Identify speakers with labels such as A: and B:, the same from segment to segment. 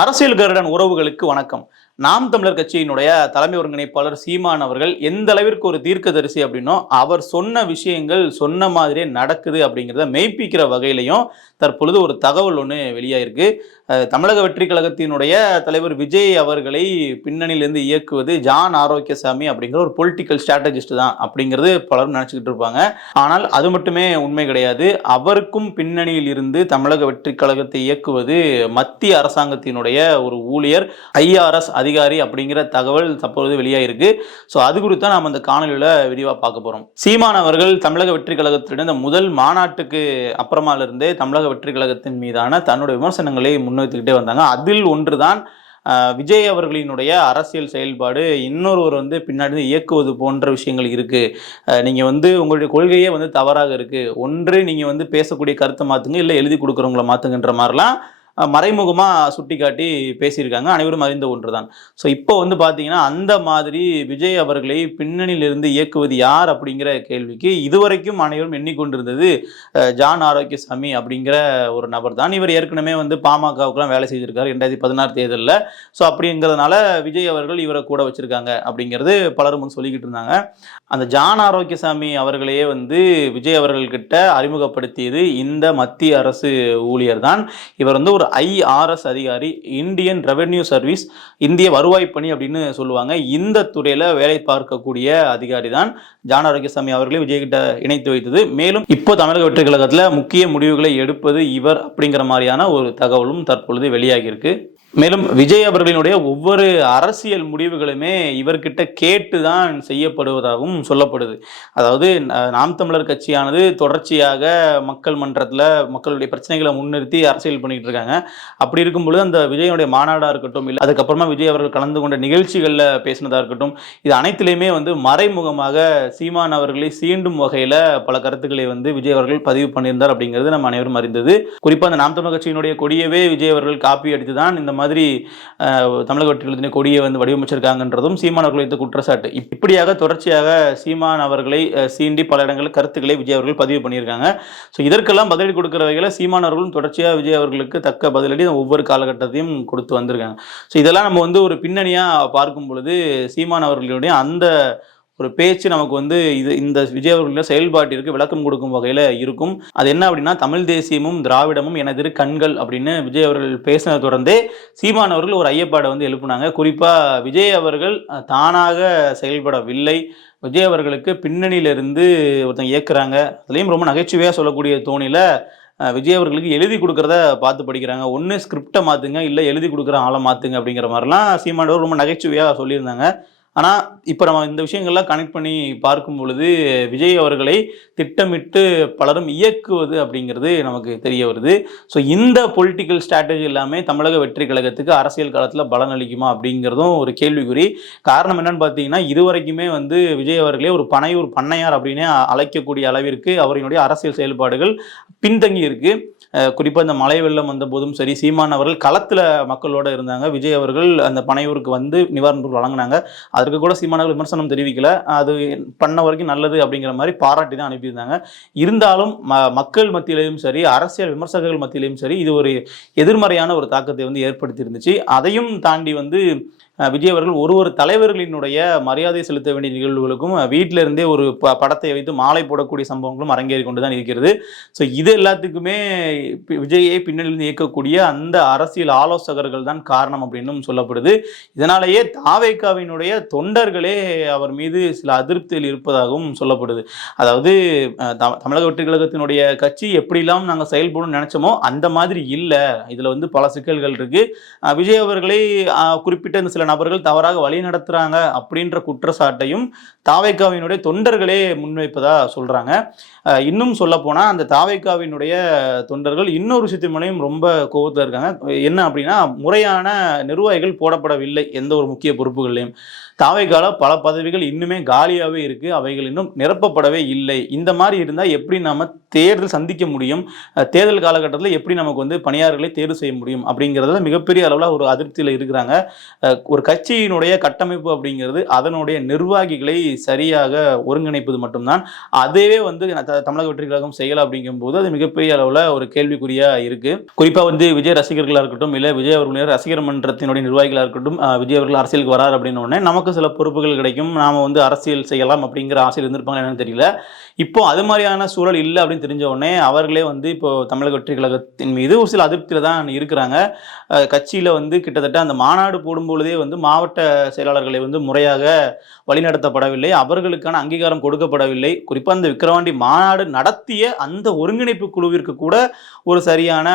A: அரசியல் கருடன் உறவுகளுக்கு வணக்கம். நாம் தமிழர் கட்சியினுடைய தலைமை ஒருங்கிணைப்பாளர் சீமான் அவர்கள் எந்த அளவிற்கு ஒரு தீர்க்கதரிசி அப்படின்னோ அவர் சொன்ன விஷயங்கள் சொன்ன மாதிரியே நடக்குது அப்படிங்கிறத மெய்ப்பிக்கிற வகையிலையும் தற்பொழுது ஒரு தகவல் ஒன்று வெளியாயிருக்கு. தமிழக வெற்றி கழகத்தினுடைய தலைவர் விஜய் அவர்களை பின்னணியிலிருந்து இயக்குவது ஜான் ஆரோக்கியசாமி அப்படிங்கிற ஒரு பொலிட்டிக்கல் ஸ்ட்ராட்டஜிஸ்ட் தான் அப்படிங்கிறது பலரும் நினச்சிக்கிட்டு இருப்பாங்க. ஆனால் அது மட்டுமே உண்மை கிடையாது. அவருக்கும் பின்னணியில் இருந்து தமிழக வெற்றி கழகத்தை இயக்குவது மத்திய அரசாங்கத்தினுடைய ஒரு ஊழியர் ஐஆர்எஸ் அதிகாரி அப்படிங்கிற தகவல் தற்பொழுது வெளியாயிருக்கு. ஸோ அது குறித்து நாம் அந்த காணொலியில் விரிவாக பார்க்க போகிறோம் சீமான் அவர்கள் தமிழக வெற்றி கழகத்திடம் இந்த முதல் மாநாட்டுக்கு அப்புறமால இருந்தே தமிழக வெற்றி கழகத்தின் மீதான தன்னுடைய விமர்சனங்களை முன் முன்வைத்துக்கிட்டே வந்தாங்க. அதில் ஒன்று தான் விஜய் அவர்களினுடைய அரசியல் செயல்பாடு. இன்னொருவர் வந்து பின்னாடி இயக்குவது போன்ற விஷயங்கள் இருக்குது நீங்கள் வந்து உங்களுடைய கொள்கையே வந்து தவறாக இருக்குது ஒன்று நீங்கள் வந்து பேசக்கூடிய கருத்தை மாற்றுங்க இல்லை எழுதி கொடுக்குறவங்கள மாத்துங்கன்ற மாதிரிலாம் மறைமுகமாக சுட்டிக்காட்டி சுட்டி காட்டி பேசியிருக்காங்க. அனைவரும் அறிந்த ஒன்றுதான். ஸோ இப்போ வந்து பார்த்தீங்கன்னா அந்த மாதிரி விஜய் அவர்களை பின்னணியிலிருந்து இயக்குவது யார் அப்படிங்கிற கேள்விக்கு இதுவரைக்கும் அனைவரும் எண்ணிக்கொண்டிருந்தது ஜான் ஆரோக்கியசாமி அப்படிங்கிற ஒரு நபர் தான் இவர் ஏற்கனவே வந்து பாமகவுக்குலாம் வேலை செய்திருக்காரு ரெண்டாயிரத்தி பதினாறு தேர்தலில். ஸோ அப்படிங்கிறதுனால விஜய் அவர்கள் இவரை கூட வச்சிருக்காங்க அப்படிங்கிறது பலரும் வந்து சொல்லிக்கிட்டு இருந்தாங்க. அந்த ஜான் ஆரோக்கியசாமி அவர்களையே வந்து விஜய் அவர்கள்கிட்ட அறிமுகப்படுத்தியது இந்த மத்திய அரசு ஊழியர் தான் இவர் வந்து ஒரு ஐஆர்எஸ் அதிகாரி இந்தியன் ரெவென்யூ சர்வீஸ் இந்திய வருவாய் பணி அப்படின்னு சொல்லுவாங்க. இந்த துறையில வேலை பார்க்கக்கூடிய அதிகாரி தான் ஜான் ஆரோக்கியசாமி அவர்களை விஜய்கிட்ட இணைத்து வைத்தது. மேலும் இப்போ தமிழக வெற்றி கழகத்தில் முக்கிய முடிவுகளை எடுப்பது இவர் அப்படிங்கிற மாதிரியான ஒரு தகவலும் தற்பொழுது வெளியாகியிருக்கு. மேலும் விஜய் அவர்களினுடைய ஒவ்வொரு அரசியல் முடிவுகளுமே இவர்கிட்ட கேட்டு தான் செய்யப்படுவதாகவும் சொல்லப்படுது. அதாவது நாம் தமிழர் கட்சியானது தொடர்ச்சியாக மக்கள் மன்றத்தில் மக்களுடைய பிரச்சனைகளை முன்னிறுத்தி அரசியல் பண்ணிட்டு இருக்காங்க. அப்படி இருக்கும் பொழுது அந்த விஜயனுடைய மாநாடாக இருக்கட்டும் இல்லை அதுக்கப்புறமா விஜய் அவர்கள் கலந்து கொண்ட நிகழ்ச்சிகளில் பேசினதாக இருக்கட்டும் இது அனைத்திலையுமே வந்து மறைமுகமாக சீமான் அவர்களை சீண்டும் வகையில் பல கருத்துக்களை வந்து விஜய் அவர்கள் பதிவு பண்ணியிருந்தார் அப்படிங்கிறது நம்ம அனைவரும் அறிந்தது. குறிப்பாக அந்த நாம் தமிழர் கட்சியினுடைய கொடியவே விஜய் அவர்கள் காப்பி அடித்து தான் இந்த மாதிரி மாதிரி தமிழக வெற்றிகளுடைய கொடியை வந்து வடிவமைச்சிருக்காங்கன்றதும் சீமான் அவர்கள் வைத்த குற்றச்சாட்டு. இப்படியாக தொடர்ச்சியாக சீமான் அவர்களை சீண்டி பல இடங்களில் கருத்துக்களை விஜய் அவர்கள் பதிவு பண்ணியிருக்காங்க. ஸோ இதற்கெல்லாம் பதிலடி கொடுக்குற வகையில் சீமான் அவர்களும் தொடர்ச்சியாக விஜய் அவர்களுக்கு தக்க பதிலடி ஒவ்வொரு காலகட்டத்தையும் கொடுத்து வந்திருக்காங்க. ஸோ இதெல்லாம் நம்ம வந்து ஒரு பின்னணியாக பார்க்கும் பொழுது சீமான் அவர்களுடைய அந்த ஒரு பேச்சு நமக்கு வந்து இது இந்த விஜய் அவர்களுடைய செயல்பாட்டிற்கு விளக்கம் கொடுக்கும் வகையில் இருக்கும். அது என்ன அப்படின்னா தமிழ் தேசியமும் திராவிடமும் எனதிரு கண்கள் அப்படின்னு விஜய் அவர்கள் பேசினதை தொடர்ந்தே சீமான் அவர்கள் ஒரு ஐயப்பாடை வந்து எழுப்புனாங்க. குறிப்பாக விஜய் அவர்கள் தானாக செயல்படவில்லை. விஜய் அவர்களுக்கு பின்னணியிலிருந்து ஒருத்தங்க இயக்குறாங்க. அதுலேயும் ரொம்ப நகைச்சுவையாக சொல்லக்கூடிய தோணியில் விஜய் அவர்களுக்கு எழுதி கொடுக்குறத பார்த்து படிக்கிறாங்க. ஒன்று ஸ்கிரிப்டை மாற்றுங்க இல்லை எழுதி கொடுக்குற ஆளை மாற்றுங்க அப்படிங்கிற மாதிரிலாம் சீமானவர் ரொம்ப நகைச்சுவையாக சொல்லியிருந்தாங்க. ஆனால் இப்போ நம்ம இந்த விஷயங்கள்லாம் கனெக்ட் பண்ணி பார்க்கும் பொழுது விஜய் அவர்களை திட்டமிட்டு பலரும் இயக்குவது அப்படிங்கிறது நமக்கு தெரிய வருது. ஸோ இந்த பொலிட்டிக்கல் ஸ்ட்ராட்டஜி எல்லாமே தமிழக வெற்றி கழகத்துக்கு அரசியல் காலத்தில் பலனளிக்குமா அப்படிங்கிறதும் ஒரு கேள்விக்குறி. காரணம் என்னன்னு பார்த்தீங்கன்னா இதுவரைக்குமே வந்து விஜய் அவர்களே ஒரு பனையூர் பண்ணையார் அப்படின்னே அழைக்கக்கூடிய அளவிற்கு அவரினுடைய அரசியல் செயல்பாடுகள் பின்தங்கி இருக்குது குறிப்பாக இந்த மழை வெள்ளம் வந்த போதும் சரி சீமான் அவர்கள் களத்தில் மக்களோடு இருந்தாங்க. விஜய் அவர்கள் அந்த பனையூருக்கு வந்து நிவாரணப் பொருள் வழங்கினாங்க. அதற்கு கூட சீமான் அவர்கள் விமர்சனம் தெரிவிக்கல. அது பண்ண வரைக்கும் நல்லது அப்படிங்கிற மாதிரி பாராட்டி தான் அனுப்பியிருந்தாங்க. இருந்தாலும் ம மக்கள் மத்தியிலையும் சரி அரசியல் விமர்சகர்கள் மத்தியிலையும் சரி இது ஒரு எதிர்மறையான ஒரு தாக்கத்தை வந்து ஏற்படுத்தி இருந்துச்சு அதையும் தாண்டி வந்து விஜய் அவர்கள் ஒரு ஒரு தலைவர்களினுடைய மரியாதை செலுத்த வேண்டிய நிகழ்வுகளுக்கும் வீட்டிலிருந்தே இருந்தே ஒரு ப படத்தை வைத்து மாலை போடக்கூடிய சம்பவங்களும் அரங்கேறி கொண்டு தான் இருக்கிறது. ஸோ இது எல்லாத்துக்குமே விஜயை பின்னணியில் இயக்கக்கூடிய அந்த அரசியல் ஆலோசகர்கள் தான் காரணம் அப்படின்னும் சொல்லப்படுது. இதனாலேயே தாவேக்காவினுடைய தொண்டர்களே அவர் மீது சில அதிருப்தியில் இருப்பதாகவும் சொல்லப்படுது. அதாவது தமிழக வெற்றி கழகத்தினுடைய கட்சி எப்படிலாம் நாங்கள் செயல்படணும்னு நினைச்சோமோ அந்த மாதிரி இல்லை. இதில் வந்து பல சிக்கல்கள் இருக்கு. விஜய் அவர்களை குறிப்பிட்ட இந்த சில நபர்கள் தவறாக வழி நடத்துறாங்க அப்படின்ற குற்றச்சாட்டையும் தாவேக்காவினுடைய தொண்டர்களே முன்வைப்பதா சொல்றாங்க. இன்னும் சொல்ல போனா அந்த தாவைக்காவினுடைய தொண்டர்கள் இன்னொரு விஷயத்தின் ரொம்ப கோபத்தில் இருக்காங்க. என்ன அப்படின்னா முறையான நிர்வாகிகள் போடப்படவில்லை எந்த ஒரு முக்கிய பொறுப்புகள்லையும். தாவைக்கால பல பதவிகள் இன்னுமே காலியாகவே இருக்கு. அவைகள் இன்னும் நிரப்பப்படவே இல்லை. இந்த மாதிரி இருந்தால் எப்படி நாம தேர்தல் சந்திக்க முடியும்? தேர்தல் காலகட்டத்தில் எப்படி நமக்கு வந்து பணியாளர்களை தேர்வு செய்ய முடியும்? அப்படிங்கிறதுல மிகப்பெரிய அளவில் ஒரு அதிருப்தியில் இருக்கிறாங்க. ஒரு கட்சியினுடைய கட்டமைப்பு அப்படிங்கிறது அதனுடைய நிர்வாகிகளை சரியாக ஒருங்கிணைப்பது மட்டும்தான். அதுவே வந்து த- தமிழக வெற்றி கழகம் செய்யலை அப்படிங்கும்போது அது மிகப்பெரிய அளவில் ஒரு கேள்விக்குறியா இருக்கு. குறிப்பாக வந்து விஜய் ரசிகர்களாக இருக்கட்டும் இல்லை விஜய் அவர்களுடைய ரசிகர் மன்றத்தினுடைய நிர்வாகிகளாக இருக்கட்டும் விஜய் அவர்கள் அரசியலுக்கு வரார் அப்படின்னு உடனே நமக்கு சில பொறுப்புகள் கிடைக்கும். நாம வந்து அரசியல் செய்யலாம் அப்படிங்கிற ஆசையில் இருந்திருப்பாங்க என்னன்னு தெரியல. இப்போ அது மாதிரியான சூழல் இல்லை அப்படின்னு தெரிஞ்ச உடனே அவர்களே வந்து இப்போ தமிழக வெற்றி கழகத்தின் மீது ஒரு சில அதிருப்தியில் தான் இருக்கிறாங்க. கட்சியில் வந்து கிட்டத்தட்ட அந்த மாநாடு போடும்பொழுதே வந்து மாவட்ட செயலாளர்களை வந்து முறையாக வழிநடத்தப்படவில்லை. அவர்களுக்கான அங்கீகாரம் கொடுக்கப்படவில்லை. குறிப்பாக அந்த விக்கிரவாண்டி மாநாடு நடத்திய அந்த ஒருங்கிணைப்பு குழுவிற்கு கூட ஒரு சரியான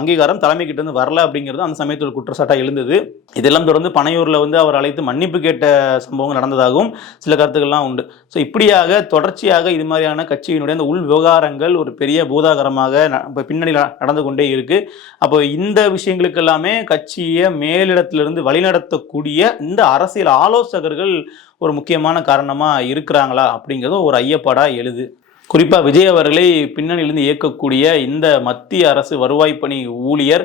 A: அங்கீகாரம் தலைமைக்கிட்டேருந்து இருந்து வரல அப்படிங்கிறது அந்த சமயத்தில் குற்றச்சாட்டாக எழுந்தது. இதெல்லாம் தொடர்ந்து பனையூரில் வந்து அவர் அழைத்து மன்னிப்பு கேட்ட சம்பவங்கள் நடந்ததாகவும் சில கருத்துக்கள்லாம் உண்டு. ஸோ இப்படியாக தொடர்ச்சியாக இது மாதிரியான கட்சியினுடைய அந்த உள் விவகாரங்கள் ஒரு பெரிய பூதாகரமாக இப்போ பின்னணியில் நடந்து கொண்டே இருக்கு. அப்போ இந்த விஷயங்களுக்கு எல்லாமே கட்சியை மேலிடத்திலிருந்து வழிநடத்த வழிநடத்தக்கூடிய இந்த அரசியல் ஆலோசகர்கள் ஒரு முக்கியமான காரணமா இருக்கிறாங்களா அப்படிங்கிறதும் ஒரு ஐயப்பாடா எழுது. குறிப்பா விஜய் அவர்களை பின்னணியிலிருந்து இயக்கக்கூடிய இந்த மத்திய அரசு வருவாய் பணி ஊழியர்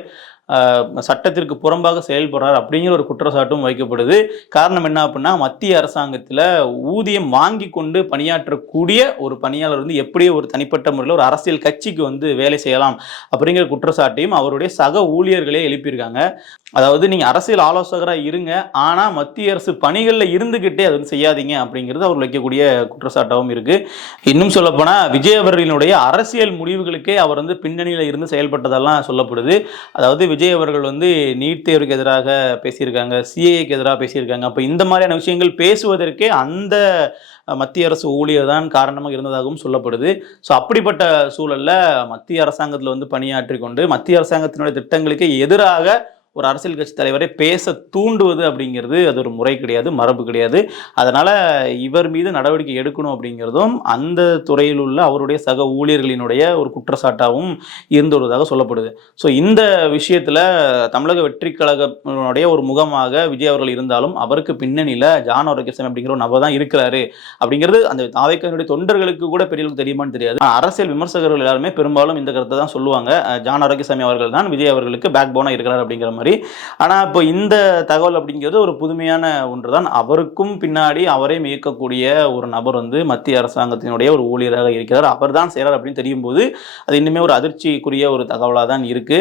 A: சட்டத்திற்கு புறம்பாக செயல்படுறார் அப்படிங்கிற ஒரு குற்றச்சாட்டும் வைக்கப்படுது. காரணம் என்ன அப்படின்னா மத்திய அரசாங்கத்தில் ஊதியம் வாங்கி கொண்டு பணியாற்றக்கூடிய ஒரு பணியாளர் வந்து எப்படியோ ஒரு தனிப்பட்ட முறையில் ஒரு அரசியல் கட்சிக்கு வந்து வேலை செய்யலாம் அப்படிங்கிற குற்றச்சாட்டையும் அவருடைய சக ஊழியர்களே எழுப்பியிருக்காங்க. அதாவது நீங்கள் அரசியல் ஆலோசகராக இருங்க ஆனால் மத்திய அரசு பணிகளில் இருந்துக்கிட்டே அது வந்து செய்யாதீங்க அப்படிங்கிறது அவர் வைக்கக்கூடிய குற்றச்சாட்டாகவும் இருக்குது இன்னும் சொல்லப்போனால் விஜய் அவர்களினுடைய அரசியல் முடிவுகளுக்கே அவர் வந்து பின்னணியில் இருந்து செயல்பட்டதெல்லாம் சொல்லப்படுது. அதாவது விஜய் அவர்கள் வந்து நீட் தேர்வுக்கு எதிராக பேசியிருக்காங்க சிஏக்கு எதிராக பேசியிருக்காங்க. அப்போ இந்த மாதிரியான விஷயங்கள் பேசுவதற்கே அந்த மத்திய அரசு ஊழியர் தான் காரணமாக இருந்ததாகவும் சொல்லப்படுது. ஸோ அப்படிப்பட்ட சூழலில் மத்திய அரசாங்கத்தில் வந்து பணியாற்றி கொண்டு மத்திய அரசாங்கத்தினுடைய திட்டங்களுக்கு எதிராக ஒரு அரசியல் கட்சி தலைவரை பேச தூண்டுவது அப்படிங்கிறது அது ஒரு முறை கிடையாது மரபு கிடையாது. அதனால் இவர் மீது நடவடிக்கை எடுக்கணும் அப்படிங்கிறதும் அந்த துறையில் உள்ள அவருடைய சக ஊழியர்களினுடைய ஒரு குற்றச்சாட்டாகவும் இருந்து வருவதாக சொல்லப்படுது. ஸோ இந்த விஷயத்தில் தமிழக வெற்றி கழகத்தினுடைய ஒரு முகமாக விஜய் அவர்கள் இருந்தாலும் அவருக்கு பின்னணியில் ஜான் ஆரோக்கியசாமி அப்படிங்கிற ஒரு நபர் தான் இருக்கிறாரு. அப்படிங்கிறது அந்த தாவைக்கனுடைய தொண்டர்களுக்கு கூட பெரியவர்களுக்கு தெரியுமான்னு தெரியாது. அரசியல் விமர்சகர்கள் எல்லாருமே பெரும்பாலும் இந்த கருத்தை தான் சொல்லுவாங்க. ஜான் ஆரோக்கியசாமி அவர்கள் தான் விஜய் அவர்களுக்கு பேக் போனாக இருக்கிறார் அப்படிங்கிற மாதிரி ஆனா இப்போ இந்த தகவல் அப்படிங்கிறது ஒரு புதுமையான ஒன்று தான் அவருக்கும் பின்னாடி அவரே இயக்கக்கூடிய ஒரு நபர் வந்து மத்திய அரசாங்கத்தினுடைய ஒரு ஊழியராக இருக்கிறார். அவர் தான் செய்கிறார் அப்படின்னு தெரியும் போது அது இன்னுமே ஒரு அதிர்ச்சிக்குரிய ஒரு தகவலாக தான் இருக்கு.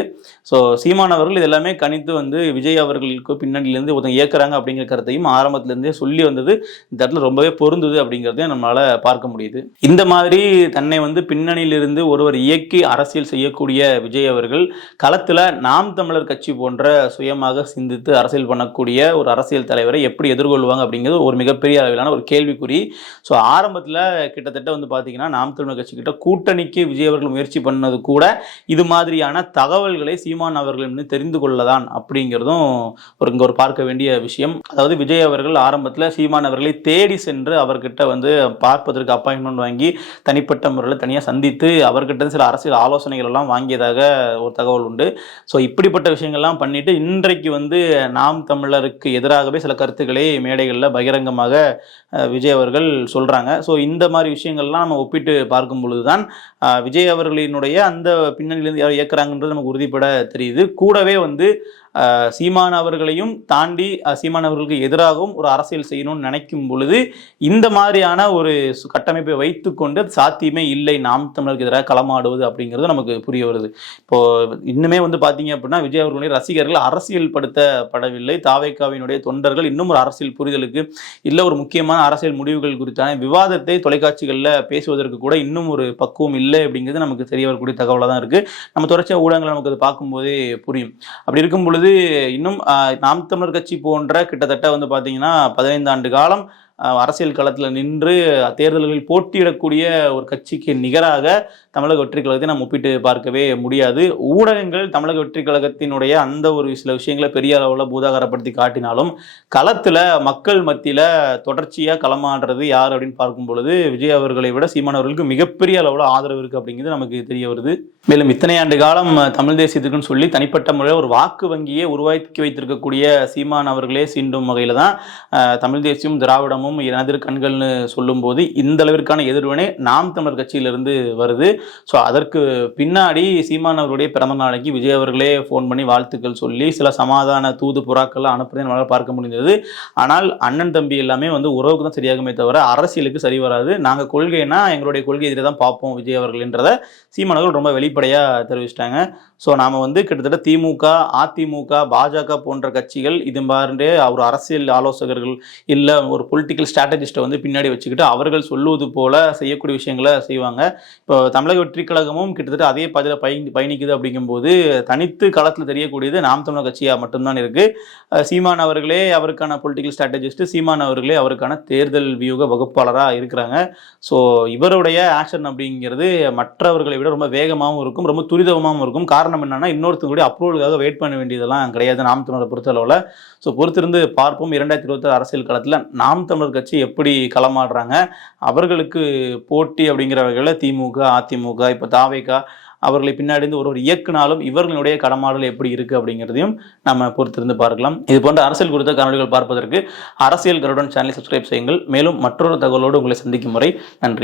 A: ஸோ சீமான் அவர்கள் இது எல்லாமே கணித்து வந்து விஜய் அவர்களுக்கு பின்னணியிலேருந்து ஒருத்தங்க இயக்குறாங்க அப்படிங்கிற கருத்தையும் ஆரம்பத்துலேருந்தே சொல்லி வந்தது. இந்த இடத்துல ரொம்பவே பொருந்துது அப்படிங்கிறதையும் நம்மளால பார்க்க முடியுது. இந்த மாதிரி தன்னை வந்து பின்னணியிலிருந்து ஒருவர் இயக்கி அரசியல் செய்யக்கூடிய விஜய் அவர்கள் களத்தில் நாம் தமிழர் கட்சி போன்ற சுயமாக சிந்தித்து அரசியல் பண்ணக்கூடிய ஒரு அரசியல் தலைவரை எப்படி எதிர்கொள்வாங்க அப்படிங்கிறது ஒரு மிகப்பெரிய அளவிலான ஒரு கேள்விக்குறி. ஸோ ஆரம்பத்தில் கிட்டத்தட்ட வந்து பார்த்தீங்கன்னா நாம் தமிழர் கட்சி கிட்ட கூட்டணிக்கு விஜய் அவர்கள் முயற்சி பண்ணது கூட இது மாதிரியான தகவல்களை சீமான் அவர்கள் தெரிந்து கொள்ளதான் அப்படிங்கிறதும் ஒரு இங்கே ஒரு பார்க்க வேண்டிய விஷயம். அதாவது விஜய் அவர்கள் ஆரம்பத்தில் சீமான் அவர்களை தேடி சென்று அவர்கிட்ட வந்து பார்ப்பதற்கு அப்பாயின்மெண்ட் வாங்கி தனிப்பட்ட முறையில் தனியாக சந்தித்து அவர்கிட்ட சில அரசியல் ஆலோசனைகள் எல்லாம் வாங்கியதாக ஒரு தகவல் உண்டு. ஸோ இப்படிப்பட்ட விஷயங்கள்லாம் பண்ணிட்டு இன்றைக்கு வந்து நாம் தமிழருக்கு எதிராகவே சில கருத்துக்களை மேடைகளில் பகிரங்கமாக விஜய் அவர்கள் சொல்கிறாங்க ஸோ இந்த மாதிரி விஷயங்கள்லாம் நம்ம ஒப்பிட்டு பார்க்கும் பொழுது தான் விஜய் அவர்களினுடைய அந்த பின்னணியிலேருந்து யார் இயக்குறாங்கன்றது நமக்கு உறுதிப்பட தெரியுது. கூடவே வந்து சீமான் அவர்களையும் தாண்டி சீமான் அவர்களுக்கு எதிராகவும் ஒரு அரசியல் செய்யணும்னு நினைக்கும் பொழுது இந்த மாதிரியான ஒரு கட்டமைப்பை வைத்துக்கொண்டு சாத்தியமே இல்லை நாம் தமிழருக்கு எதிராக களமாடுவது அப்படிங்கிறது நமக்கு புரிய வருது. இப்போ இன்னுமே வந்து பார்த்தீங்க அப்படின்னா விஜய் அவர்களுடைய ரசிகர்கள் அரசியல் படுத்தப்படவில்லை தாவேக்காவினுடைய தொண்டர்கள் இன்னும் ஒரு அரசியல் புரிதலுக்கு இல்லை ஒரு முக்கியமான அரசியல் முடிவுகள் குறித்தான விவாதத்தை தொலைக்காட்சிகளில் பேசுவதற்கு கூட இன்னும் ஒரு பக்குவம் இல்லை அப்படிங்கிறது நமக்கு தெரிய வரக்கூடிய தகவலாக தான் இருக்குது நம்ம தொடர்ச்சியாக ஊடகங்களை நமக்கு அது பார்க்கும்போதே புரியும். அப்படி இருக்கும் பொழுது இன்னும் நாம் தமிழர் கட்சி போன்ற கிட்டத்தட்ட வந்து பார்த்தீங்கன்னா பதினைந்து ஆண்டு காலம் அரசியல் களத்தில் நின்று தேர்தல்களில் போட்டியிடக்கூடிய ஒரு கட்சிக்கு நிகராக தமிழக வெற்றி கழகத்தை நம்ம ஒப்பிட்டு பார்க்கவே முடியாது. ஊடகங்கள் தமிழக வெற்றி கழகத்தினுடைய அந்த ஒரு சில விஷயங்களை பெரிய அளவில் பூதாகரப்படுத்தி காட்டினாலும் களத்தில் மக்கள் மத்தியில் தொடர்ச்சியாக களமாடுறது யார் அப்படின்னு பார்க்கும் பொழுது விஜய் அவர்களை விட சீமான் அவர்களுக்கு மிகப்பெரிய அளவில் ஆதரவு இருக்குது அப்படிங்கிறது நமக்கு தெரிய வருது. மேலும் இத்தனை ஆண்டு காலம் தமிழ் தேசியத்துக்குன்னு சொல்லி தனிப்பட்ட முறையில் ஒரு வாக்கு வங்கியை உருவாக்கி வைத்திருக்கக்கூடிய சீமான் அவர்களே சீண்டும் வகையில் தான் தமிழ் தேசியம் திராவிடமும் எனதிர் கண்கள்னு சொல்லும்போது இந்த அளவிற்கான எதிர்வினை நாம் தமிழர் கட்சியிலிருந்து வருது. ஸோ அதற்கு பின்னாடி சீமான் அவருடைய பிறந்த நாளைக்கு விஜய் அவர்களே ஃபோன் பண்ணி வாழ்த்துக்கள் சொல்லி சில சமாதான தூது புறாக்கள்லாம் அனுப்புறதை நம்மளால் பார்க்க முடிந்தது. ஆனால் அண்ணன் தம்பி எல்லாமே வந்து உறவுக்கு தான் சரியாகுமே தவிர அரசியலுக்கு சரி வராது. நாங்கள் கொள்கைனா எங்களுடைய கொள்கை எதிரே தான் பார்ப்போம் விஜய் அவர்கள்ன்றதை சீமான் அவர்கள் ரொம்ப வெளிப்படையாக தெரிவிச்சிட்டாங்க. ஸோ நாம் வந்து கிட்டத்தட்ட திமுக அதிமுக பாஜக போன்ற கட்சிகள் இது மாதிரி ஒரு அரசியல் ஆலோசகர்கள் இல்லை ஒரு பொலிட்டிக்கல் ஸ்ட்ராட்டஜிஸ்ட்டை வந்து பின்னாடி வச்சுக்கிட்டு அவர்கள் சொல்லுவது போல செய்யக்கூடிய விஷயங்களை செய்வாங்க. இப்போ தமிழக வெற்றி கழகமும் கிட்டத்தட்ட அதே பதில பயணி பயணிக்குது அப்படிங்கும்போது தனித்து களத்தில் தெரியக்கூடியது நாம் தமிழர் கட்சியாக மட்டும்தான் இருக்கு. சீமான் அவர்களே அவருக்கான பொலிட்டிக்கல் ஸ்ட்ராட்டஜிஸ்ட் சீமான் அவர்களே அவருக்கான தேர்தல் வியூக வகுப்பாளராக இருக்கிறாங்க. ஸோ இவருடைய ஆக்ஷன் அப்படிங்கிறது மற்றவர்களை விட ரொம்ப வேகமாகவும் இருக்கும் ரொம்ப துரிதமாகவும் இருக்கும். காரணம் என்னன்னா இன்னொருத்தங்களுடைய அப்ரூவலுக்காக வெயிட் பண்ண வேண்டியதெல்லாம் கிடையாது நாம் தமிழரை பொறுத்தளவில். ஸோ பொறுத்திருந்து பார்ப்போம் இரண்டாயிரத்தி இருபத்தாறு அரசியல் களத்தில் நாம் தமிழர் கட்சி எப்படி களமாடுறாங்க அவர்களுக்கு போட்டி அப்படிங்கிற வகையில் திமுக அதிமுக இப்போ தாவேகா அவர்களை பின்னாடி இருந்து ஒரு ஒரு இயக்குனாலும் இவர்களுடைய கடமாடல் எப்படி இருக்கு அப்படிங்கிறதையும் நம்ம பொறுத்திருந்து பார்க்கலாம். இது போன்ற அரசியல் குறித்த காணொலிகள் பார்ப்பதற்கு அரசியல் கருடன் சேனலை சப்ஸ்கிரைப் செய்யுங்கள். மேலும் மற்றொரு தகவலோடு உங்களை சந்திக்கும் முறை நன்றி.